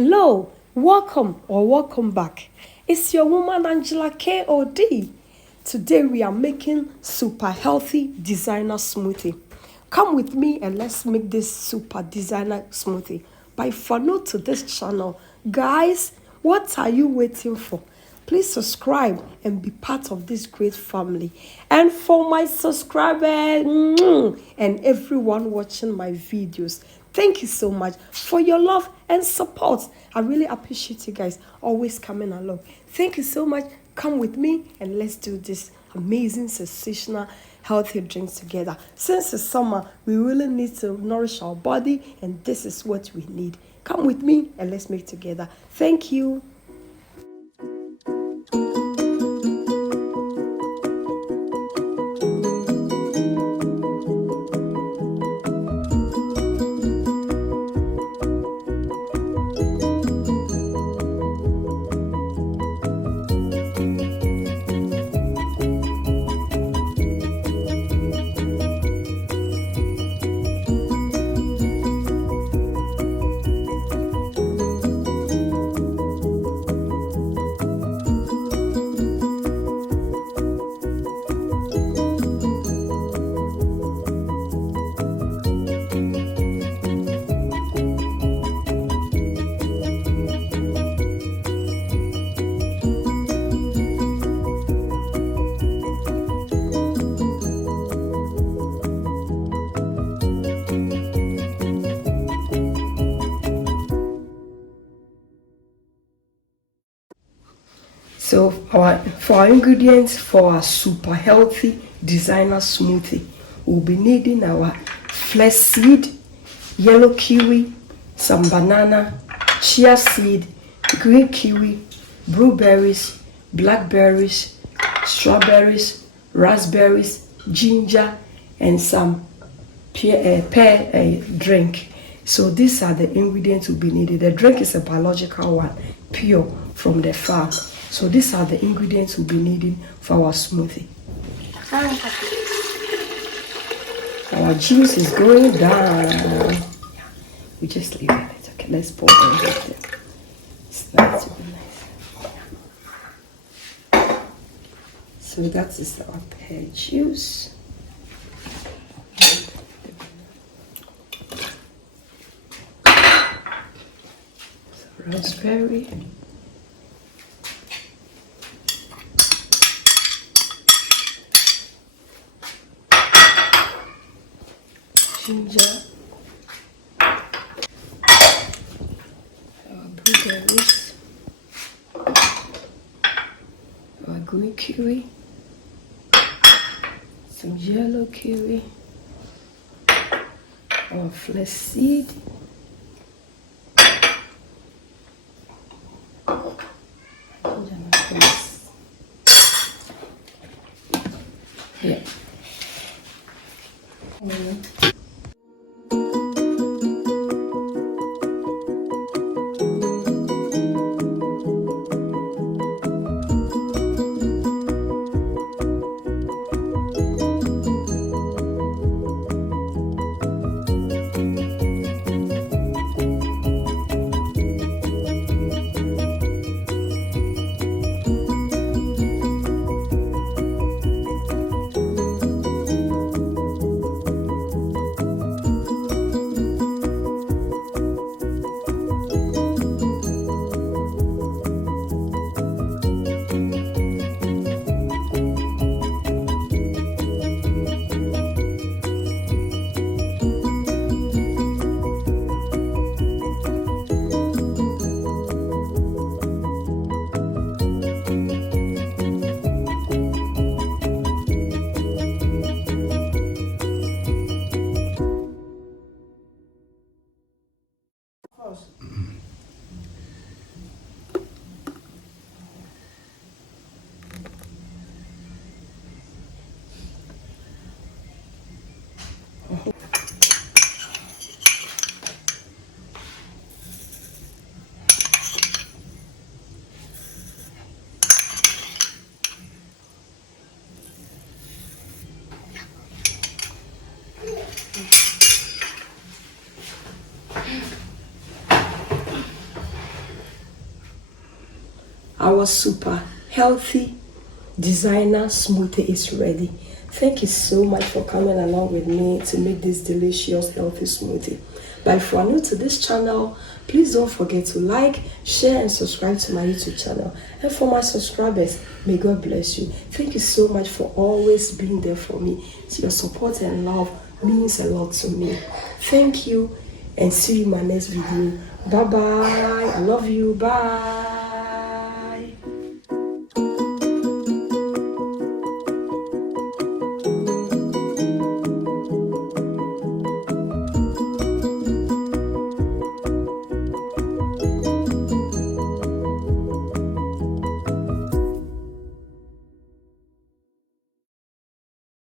Hello, welcome back. It's your woman Angela KOD. Today we are making super healthy designer smoothie. Come with me and let's make this super designer smoothie. But if you're new to this channel, guys, what are you waiting for? Please subscribe and be part of this great family. And for my subscribers and everyone watching my videos, thank you so much for your love and support. I really appreciate you guys always coming along. Thank you so much. Come with me and let's do this amazing, sensational, healthy drinks together. Since it's summer, we really need to nourish our body, and this is what we need. Come with me and let's make together. Thank you. So for our ingredients for our super healthy designer smoothie, we'll be needing our flax seed, yellow kiwi, some banana, chia seed, green kiwi, blueberries, blackberries, strawberries, raspberries, ginger, and some pear drink. So these are the ingredients we'll be needing. The drink is a biological one, pure from the farm. So these are the ingredients we'll be needing for our smoothie. Our juice is going down. We just leave it. Okay, let's pour it in there. It's nice to be nice. So that is our pear juice. So raspberry. Ginger, our blueberries, our green kiwi, some yellow kiwi, our flax seed, yeah. Our super healthy designer smoothie is ready. Thank you so much for coming along with me to make this delicious healthy smoothie. But if you are new to this channel, please don't forget to like, share and subscribe to my YouTube channel. And for my subscribers, may God bless you. Thank you so much for always being there for me. Your support and love means a lot to me. Thank you and see you in my next video. Bye bye. I love you. Bye.